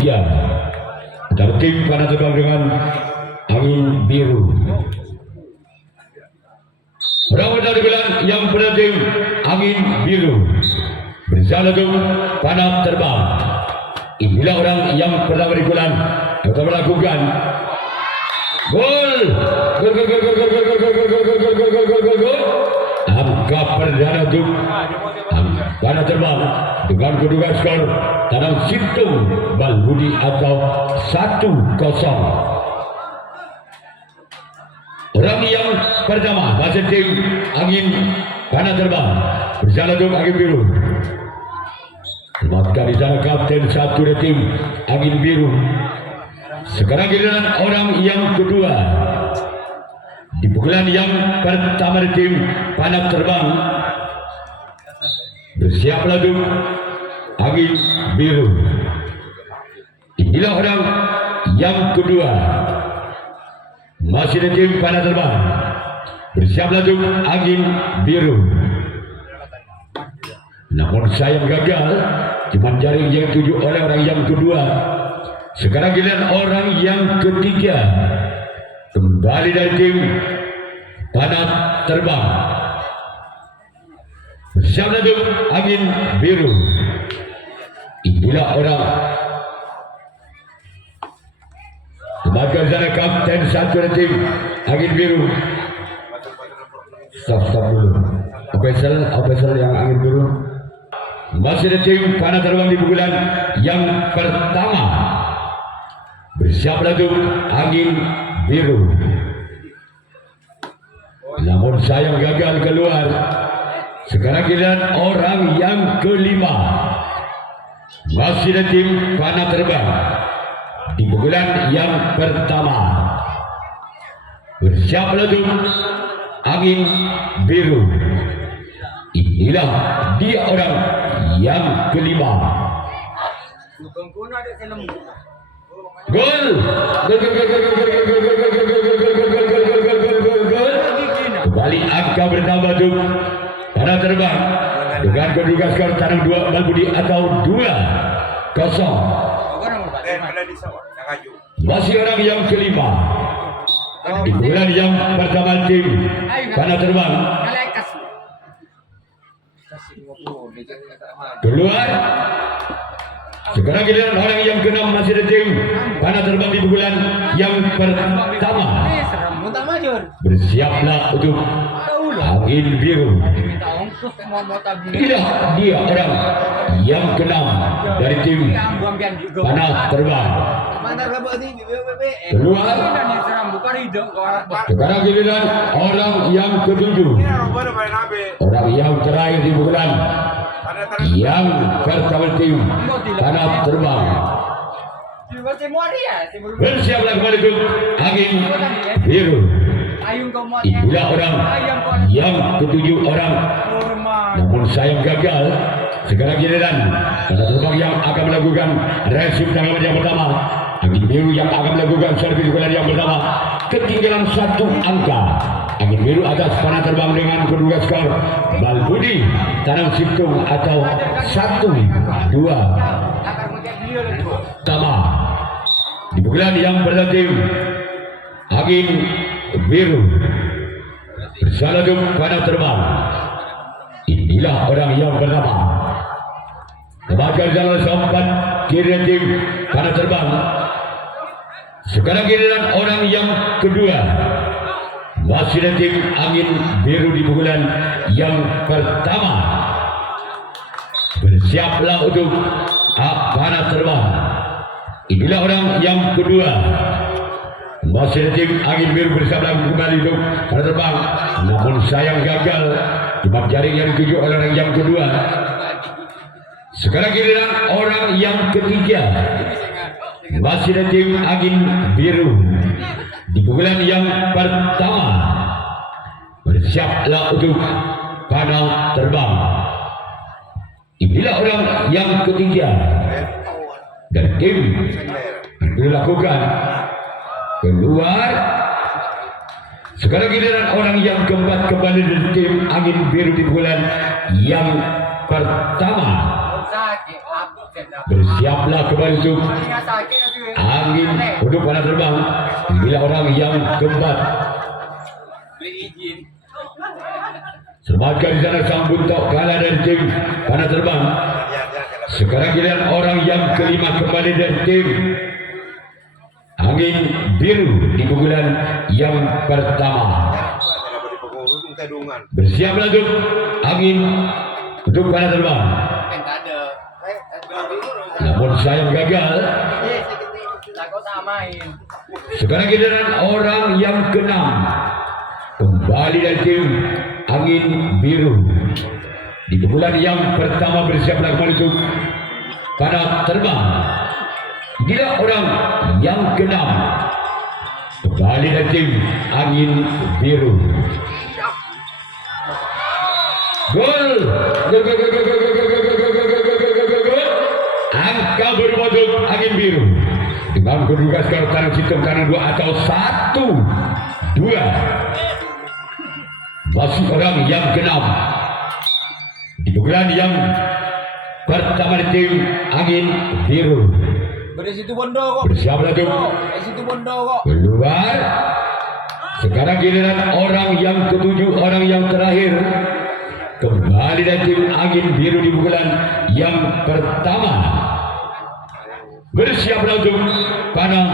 Ya, tertib pada terbang dengan angin biru. Berapa dari bulan yang berarti angin biru bersama dengan panah terbang. Inilah orang yang pertama di bulan yang telah melakukan gol. Angka perdana untuk panah terbang dengan kedua skor Tanam Situng Balbudi atau 1-0. Orang yang pertama masih tim angin panah terbang bersama dengan angin biru. Maka di sana kapten satu dari tim angin biru. Sekarang giliran orang yang kedua. Di pukulan yang pertama di tim panah terbang bersiap lalu angin biru. Inilah orang yang kedua. Masih di tim panah terbang bersiap lalu angin biru. Namun sayang gagal, cuma jaring yang tuju oleh orang yang kedua. Sekarang giliran orang yang ketiga. Kembali dari tim panah terbang bersiap lalu angin biru. Inilah orang tenaga sana kapten satu dari tim angin biru. Stop dulu. Official yang angin biru. Masih ada tim panah terbang di pukulan yang pertama. Bersiap lalu angin biru. Namun sayang gagal keluar. Sekarang giliran orang yang kelima. Masih ada tim panah terbang di pukulan yang pertama. Bersiap lalu angin biru. Inilah dia orang yang kelima. Gol. Kembali angka bertambah tuh panah terbang dengan kedua skor Tanam 2 Balbudi atau 2-0. Masih orang yang kelima. Di bulan yang pertama tim panah terbang keluar. Sekarang giliran orang yang keenam masih ada tim panah terbang di bulan yang pertama. Bersiaplah untuk angin biru. Inilah dia orang yang keenam dari tim panah terbang. Keluar. Sekarang giliran orang yang ketujuh. Orang yang terakhir di bulan yang pertama tim panah terbang. Bersiaplah kembali ke angin biru. Inilah orang yang ketujuh orang. Namun sayang gagal. Sekarang giliran panah terbang yang akan melakukan resip tanggapan yang pertama. Angin biru yang akan melakukan servis bulan yang pertama. Ketinggalan 1 angka. Angin biru atas panah terbang dengan kedua skor Balbudi Tanam Situng atau 1-2. Pertama di pukulan yang berlatih angin biru bersama dengan panah terbang. Inilah orang yang pertama. Tebakan jalan sempat kiri tim panah terbang. Sekarang giliran orang yang kedua. Masih ada tim angin biru di pukulan yang pertama. Bersiaplah untuk panah terbang. Inilah orang yang kedua. Masih ada tim angin biru bersiaplah kembali untuk panah terbang. Namun sayang gagal. Sebab jaring yang dituju oleh orang yang kedua. Sekarang giliran orang yang ketiga. Masih ada tim angin biru di pukulan yang pertama. Bersiaplah untuk panah terbang. Inilah orang yang ketiga. Dan tim dilakukan keluar. Sekarang giliran orang yang keempat kembali dari tim angin biru di pukulan yang pertama. Bersiaplah kembali untuk angin untuk panah terbang. Bila orang yang keempat. Selamatkan di sana sang buntok kalah dari tim panah terbang. Sekarang giliran orang yang kelima kembali dari tim angin biru di pukulan yang pertama. Bersiaplah untuk angin untuk panah terbang. Namun sayang gagal. Sekarang giliran orang yang keenam kembali dari tim angin biru di pukulan yang pertama. Bersiaplah kembali untuk panah terbang. Bila orang yang keenam kembali dari tim angin biru. Gol. Angka berubah untuk angin biru dengan kedudukan skor tanah hitung karena 2 atau 1-2. Masih orang yang keenam di pukulan yang pertama di tim angin biru. Bersiaplah untuk keluar. Sekarang giliran orang yang ketujuh, orang yang terakhir kembali dari tim angin biru di pukulan yang pertama. Bersiaplah untuk panah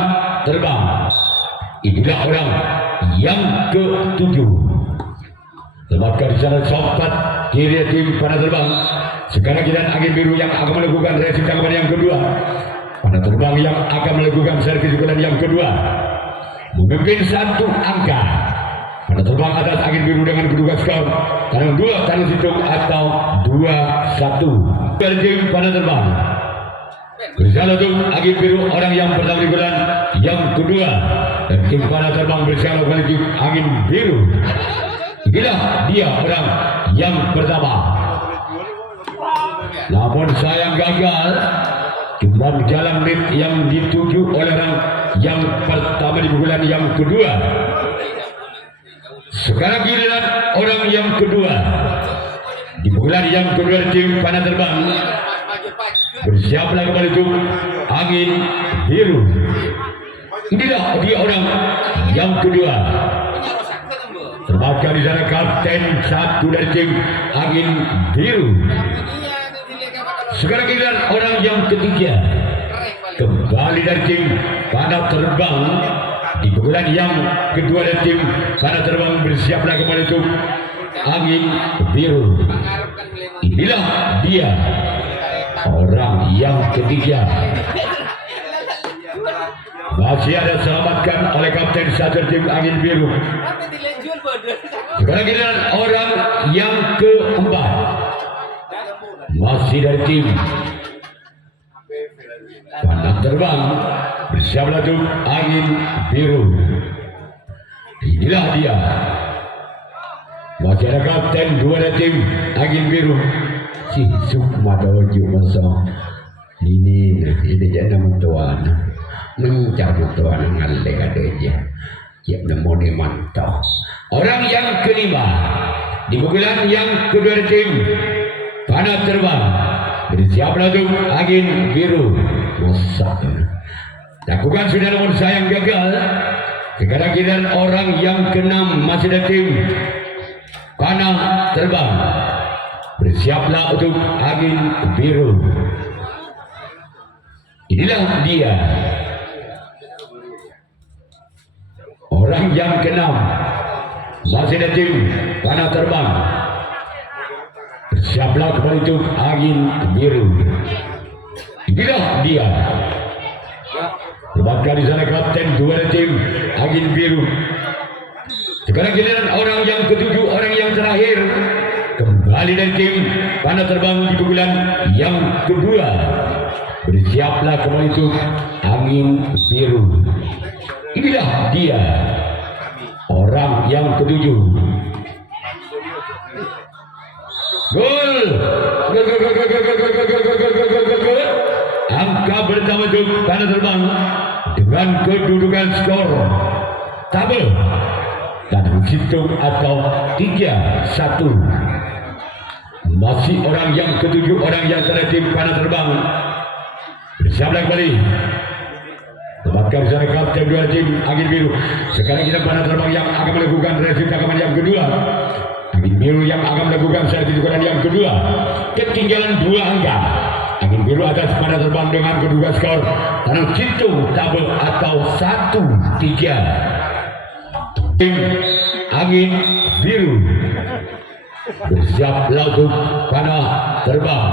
terbang. Inilah orang yang ketujuh. Selamatkan di sana sempat kiri tim panah terbang. Sekarang giliran angin biru yang akan melakukan reaksi tanggapan yang kedua. Panah terbang yang akan melakukan servis pukulan yang kedua. Memimpin 1 angka. Panah terbang atas angin biru dengan kedudukan skor tanah 2 tanah hitung atau 2-1. Dari tim panah terbang. Bersiaplah untuk angin biru orang yang pertama di bulan yang kedua. Dan tim panah terbang bersiaplah kembali tim angin biru. Inilah dia orang yang pertama. Namun sayang gagal. Cuma jalan lead yang dituju oleh orang yang pertama di bulan yang kedua. Sekarang giliran orang yang kedua di bulan yang kedua tim panah terbang. Bersiaplah kembali untuk angin biru. Inilah dia orang yang kedua. Terbaca di sana kapten 1 dari tim angin biru. Sekarang giliran orang yang ketiga kembali dari tim panah terbang di bulan yang kedua dari tim panah terbang. Bersiaplah kembali untuk angin biru. Inilah dia orang yang ketiga. Masih ada selamatkan oleh kapten 1 tim angin biru. Sekarang giliran orang yang keempat masih dari tim panah terbang. Bersiaplah untuk angin biru. Inilah dia. Masih ada kapten 2 dari tim angin biru. Si Sukmadojo masa ini jadi nama tuan mencari tuan ngalek ada aja. Ya namanya mantap. Orang yang kelima di bulan yang kedua dari tim panah terbang. Bersiaplah untuk angin biru. Masak. Lakukan sudah namun sayang gagal. Sekarang giliran orang yang keenam masih dari tim panah terbang. Bersiaplah untuk angin biru. Inilah dia orang yang keenam masih dari tim panah terbang. Bersiaplah kembali untuk angin biru. Inilah dia. Terbaca di sana kapten 2 dari tim angin biru. Sekarang giliran orang yang ketujuh, orang yang terakhir kembali dari tim panah terbang di bulan yang kedua. Bersiaplah kembali untuk angin biru. Inilah dia orang yang ketujuh. Gol. Angka pertama untuk panah terbang dengan kedudukan skor tabel dan hitung atau 3-1. Masih orang yang ketujuh, orang yang terakhir tim panah terbang Bersiaplah kembali. Tempatkan di sana kapten dua tim angin biru. Sekarang kita panah terbang yang akan melakukan resim tangkapan yang kedua. Angin biru yang akan melakukan sertifikat yang kedua. Ketinggalan 2 angka. Angin biru atas panah terbang dengan kedua skor tanam cintung tabel atau 1-3. Tim angin biru bersiap untuk panah terbang.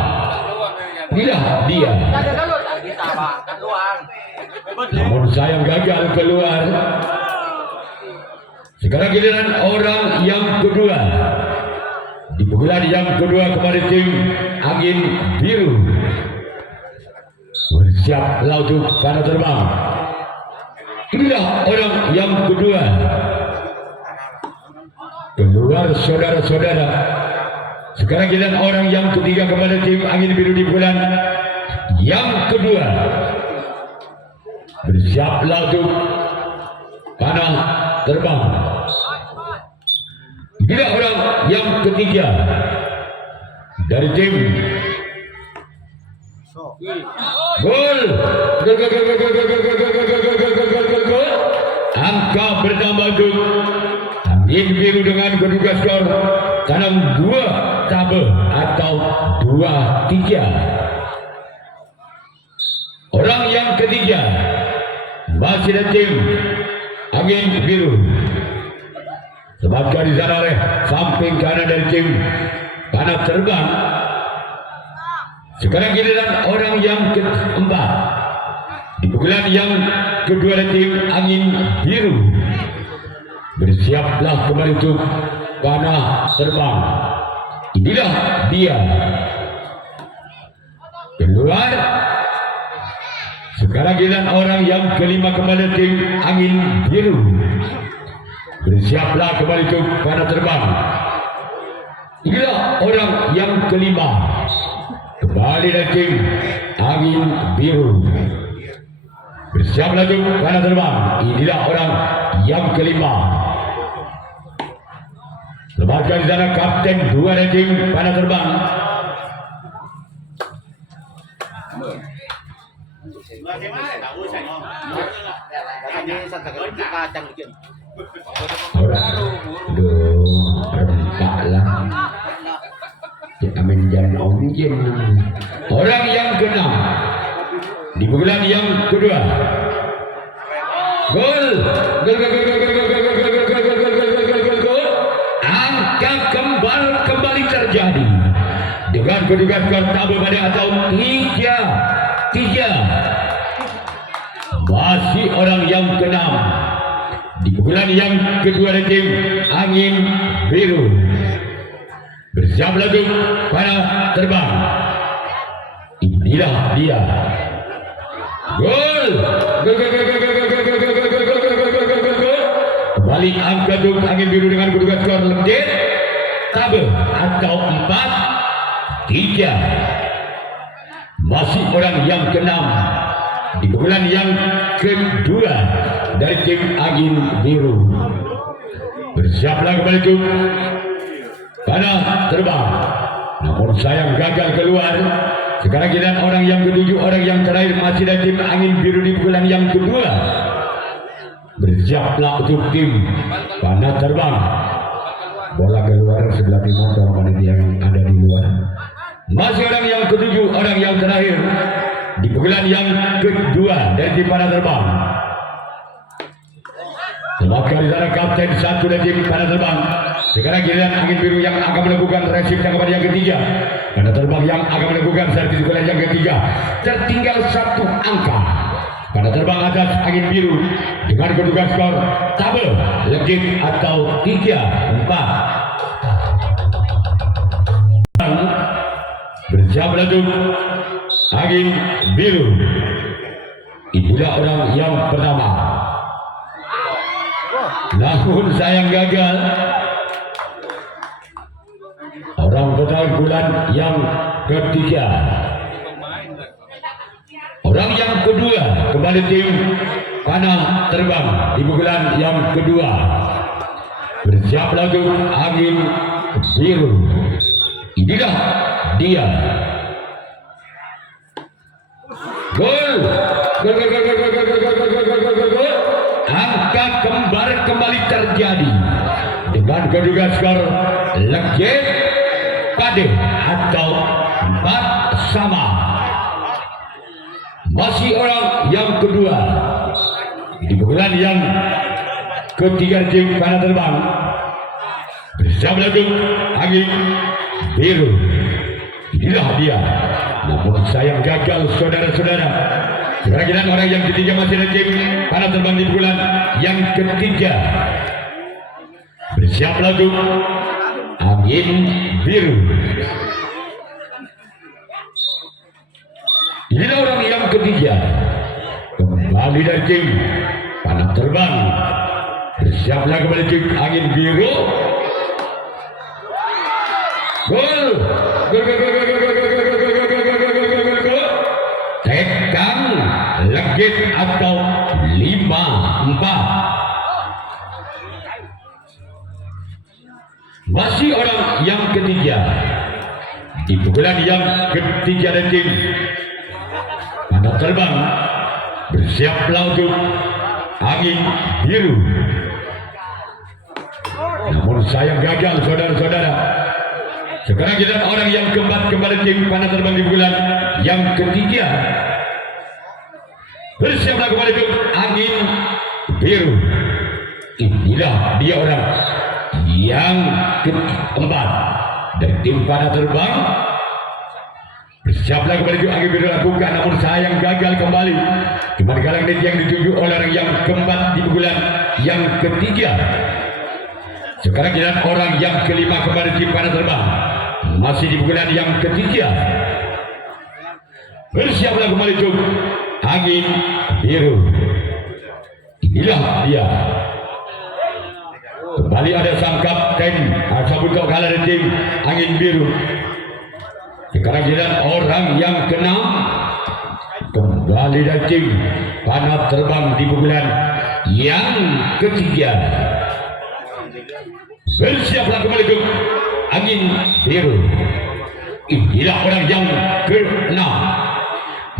Inilah dia. Namun sayang gagal keluar. Sekarang giliran orang yang kedua. Di pukulan yang kedua kepada tim angin biru. Bersiap untuk panah terbang. Inilah orang yang kedua. Keluar saudara-saudara. Sekarang giliran orang yang ketiga kepada tim angin biru di bulan yang kedua. Bersiaplah untuk panah terbang. Inilah orang yang ketiga dari tim gol. Angka bertambah untuk angin biru dengan kedua skor tanam 2 tabel atau 2-3. Orang yang ketiga masih ada tim angin biru. Sebabkan di sana oleh samping kanan dari tim panah terbang. Sekarang giliran orang yang keempat. Di pukulan yang kedua dari tim angin biru. Bersiaplah kembali untuk panah terbang. Inilah dia. Keluar. Sekarang giliran orang yang kelima kepada tim angin biru. Bersiaplah kembali untuk panah terbang. Inilah orang yang kelima. Kembali dari tim angin biru. Bersiaplah untuk panah terbang. Inilah orang yang kelima. Lepaskan di sana kapten 2 dari tim panah terbang. Orang yang keenam di pukulan yang kedua. Gol. Angka kembali terjadi dengan kedua skor tabel pada atau 3-3. Masih orang yang keenam di pukulan yang kedua dari tim angin biru. Bersiaplah untuk panah terbang. Inilah dia. Gol. Kembali angka untuk angin biru dengan kedua skor lebih tabel atau 4-3. Masih orang yang keenam di pukulan yang kedua dari tim angin biru. Bersiaplah kembali untuk panah terbang. Namun sayang gagal keluar. Sekarang giliran orang yang ketujuh, orang yang terakhir masih dari tim angin biru di pukulan yang kedua. Bersiaplah untuk tim panah terbang. Bola keluar sebelah timur orang yang ada di luar. Masih orang yang ketujuh, orang yang terakhir di pukulan yang kedua dari tim panah terbang. Semakin di sana kapten 1 dari tim panah terbang. Sekarang giliran angin biru yang akan melakukan resim tangkapan yang ketiga. Panah terbang yang akan melakukan sertifikat yang ketiga. Tertinggal 1 angka. Panah terbang atas angin biru dengan kedua skor tabel legit atau 3-4. Bersiap untuk angin biru. Itulah orang yang pertama. Namun sayang gagal. Orang total bulan yang ketiga. Orang yang kedua kembali tim panah terbang di pukulan yang kedua. Bersiaplah untuk angin biru. Inilah dia. Gol. Gol, gol, gol, gol, gol, gol, gol, gol, gol, gol, gol, gol, gol. Angka kembar kembali terjadi dengan kedudukan skor legit pada atau 4 sama. Masih orang yang kedua di pukulan yang ketiga tim panah terbang bersama lagu angin biru. Inilah dia, namun sayang gagal saudara-saudara. Keragilan orang yang ketiga masih ada tim panah terbang di pukulan yang ketiga. Bersiap lagu angin biru. Inilah orang yang ketiga kembali dari tim panah terbang. Bersiaplah kembali tim angin biru. Gol. Gol, gol, gol, gol, gol, gol, gol, gol, gol, gol, gol, gol, gol, gol, gol, gol. Tekan legit atau 5-4. Masih orang yang ketiga di pukulan yang ketiga dari tim panah terbang. Bersiaplah untuk angin biru. Namun sayang gagal saudara-saudara. Sekarang kita orang yang keempat kembali tim panah terbang di bulan yang ketiga. Bersiaplah kembali untuk angin biru. Inilah dia orang yang keempat dari tim panah terbang. Bersiaplah kembali untuk angin biru lakukan, namun sayang gagal kembali. Cuma galang net yang dituju oleh orang yang keempat di bulan yang ketiga. Sekarang kita orang yang kelima kembali tim panah terbang. Masih di bulan yang ketiga. Bersiaplah kembali untuk angin biru. Inilah dia. Kembali ada sang kapten Sabuto kalah dari tim angin biru. Sekarang kita orang yang keenam kembali dari tim panah terbang di bulan yang ketiga. Bersiaplah kembali untuk angin biru. Inilah orang yang ke-6.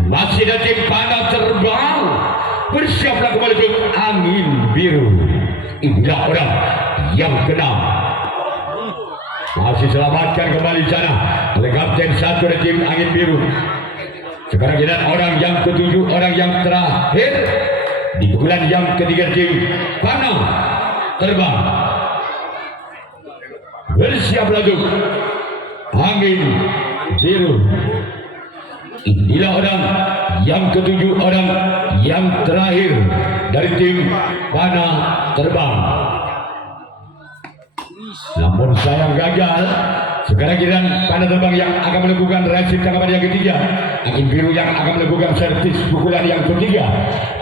Masih ada tim panah terbang. Bersiaplah kembali untuk angin biru. Inilah orang yang ke-6. Masih selamatkan kembali sana oleh kapten satu dari tim angin biru. Sekarang kita orang yang ke-7, orang yang terakhir di bulan yang ketiga tim panah terbang. Bersiaplah untuk angin biru. Inilah orang yang ke-7, orang yang terakhir dari tim panah terbang. Namun sayang gagal. Sekarang kita panah terbang yang akan melakukan reaksi tangkapan yang ketiga. Angin biru yang akan melakukan servis pukulan yang ketiga.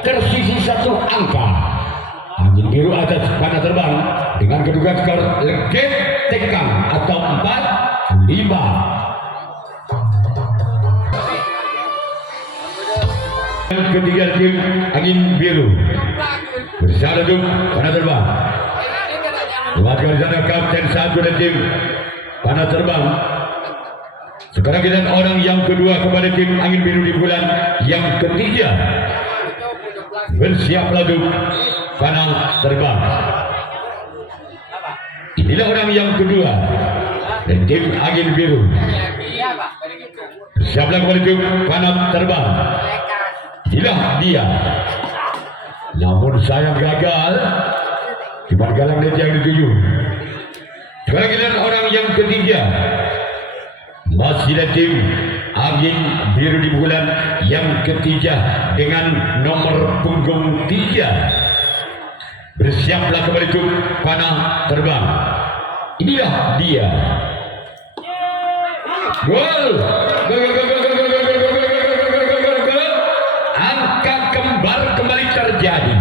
Tersisi 1 angka. Angin biru atas panah terbang dengan kedudukan skor legit tekan atau 4-5. Ketiga tim angin biru bersama untuk panah terbang. Buatkan sana kapten satu dan tim panah terbang. Sekarang kita orang yang kedua kepada tim angin biru di bulan yang ketiga. Bersiaplah untuk panah terbang. Inilah orang yang kedua dan tim angin biru. Bersiaplah kembali untuk panah terbang. Inilah dia. Namun sayang gagal. Cuma galang net yang dituju. Sekarang kita orang yang ketiga. Masih ada tim angin biru di bulan yang ketiga dengan nomor punggung 3. Bersiaplah kembali untuk panah terbang. Inilah dia. Gol. Angka kembar kembali terjadi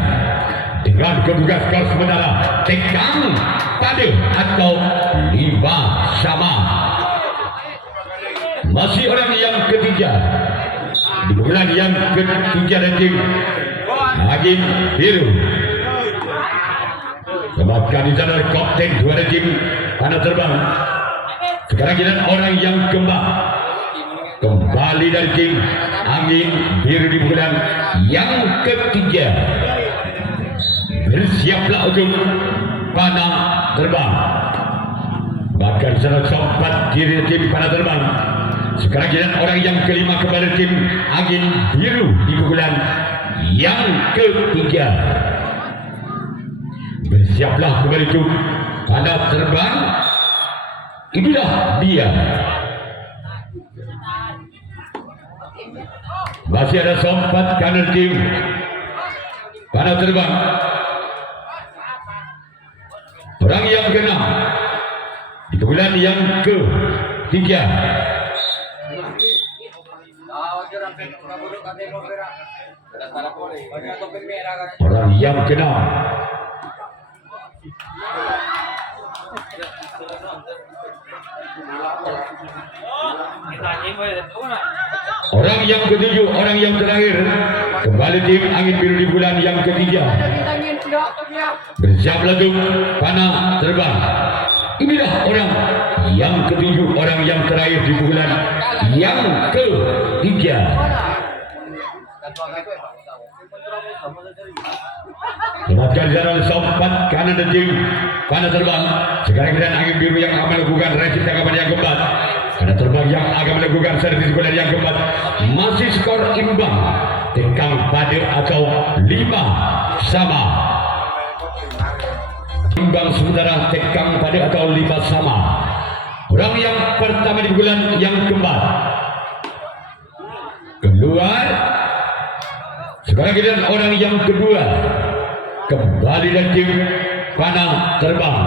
dengan kedudukan skor sementara tekan pada atau 5 sama. Masih orang yang ketiga di bulan yang ketiga dan tim angin biru. Selamatkan di sana kapten dua tim panah terbang. Sekarang kita orang yang keempat kembali dari tim angin biru di bulan yang ketiga. Bersiaplah untuk panah terbang. Bahkan sana sempat kiri tim panah terbang. Sekarang giliran orang yang kelima kepada tim angin biru di bulan yang ketiga. Bersiaplah kembali itu panah terbang. Inilah dia. Masih ada sempat kanan tim panah terbang. Orang yang keenam di bulan yang ketiga. Orang yang keenam. Orang yang ketujuh, orang yang terakhir, kembali tim angin biru di bulan yang ketiga. Bersiaplah untuk panah terbang. Inilah orang yang ketujuh, orang yang terakhir di bulan yang ketiga. Selamatkan jalan sempat kanan dan tim panah terbang. Sekarang kita angin biru yang akan melakukan resip tangkapan yang keempat. Panah terbang yang akan melakukan servis bulan yang keempat. Masih skor imbang, tekang pada atau 5 sama. Imbang sementara tekang pada atau 5 sama. Orang yang pertama di bulan yang keempat keluar. Sekarang kita orang yang kedua kembali dan tim panah terbang.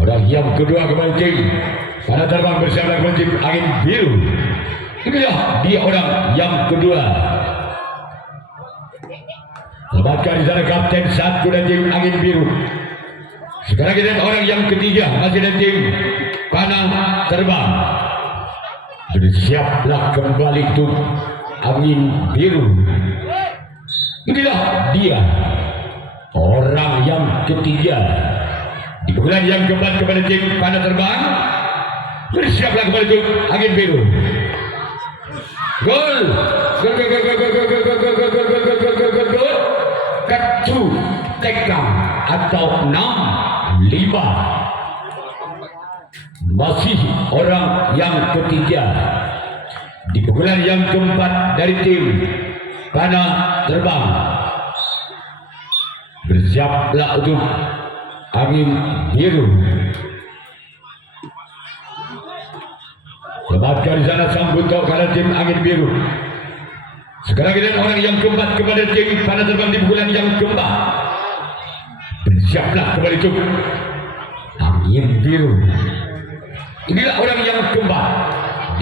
Orang yang kedua kembali tim panah terbang bersama dengan tim angin biru. Inilah dia orang yang kedua. Selamatkan di sana kapten 1 dan tim angin biru. Sekarang kita orang yang ketiga masih dan tim panah terbang. Bersiaplah kembali untuk angin biru. Inilah dia orang yang ketiga di bulan yang keempat kepada tim panah terbang. Bersiaplah kembali untuk angin biru. Gol. Gol, gol, gol, gol, gol, gol, gol, gol, gol, gol, gol, gol, gol, gol, gol, gol. Kartu tekang atau 6-5. Masih orang yang ketiga di pukulan yang keempat dari tim panah terbang. Bersiaplah untuk angin biru. Selamatkan di sana sambut kau kepada tim angin biru. Sekarang kita orang yang keempat kepada tim panah terbang di pukulan yang keempat. Bersiaplah kembali untuk angin biru. Inilah orang yang keempat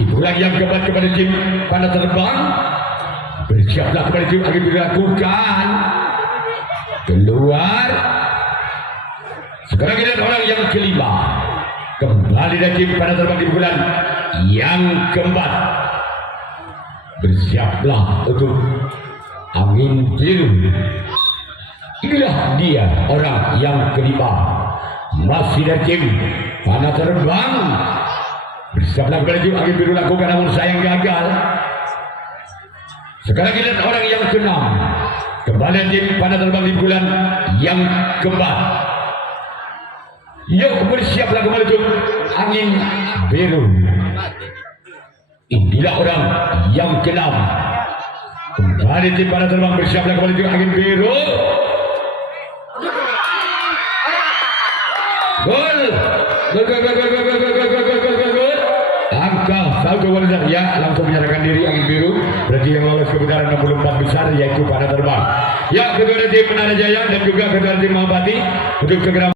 di bulan yang keempat kepada tim panah terbang. Bersiaplah kepada tim angin biru lakukan keluar. Sekarang kita orang yang kelima kembali dari tim panah terbang di bulan yang keempat. Bersiaplah untuk angin biru. Inilah dia orang yang kelima masih dari tim panah terbang. Bersiaplah kembali tim angin biru lakukan namun sayang gagal. Sekarang kita orang yang keenam kembali tim panah terbang di bulan yang keempat. Yuk bersiaplah kembali untuk angin biru. Inilah orang yang keenam kembali tim panah terbang. Bersiaplah kembali untuk angin biru. Gol. Gol, gol, gol, gol, gol, gol, gol, gol, gol, gol, gol, gol. Angka saldo wadah ya langsung menyerahkan diri angin biru. Berarti yang lolos ke putaran 64 besar yaitu panah terbang. Ya, ketua tim Menara Jaya dan juga ketua tim Mahapati untuk segera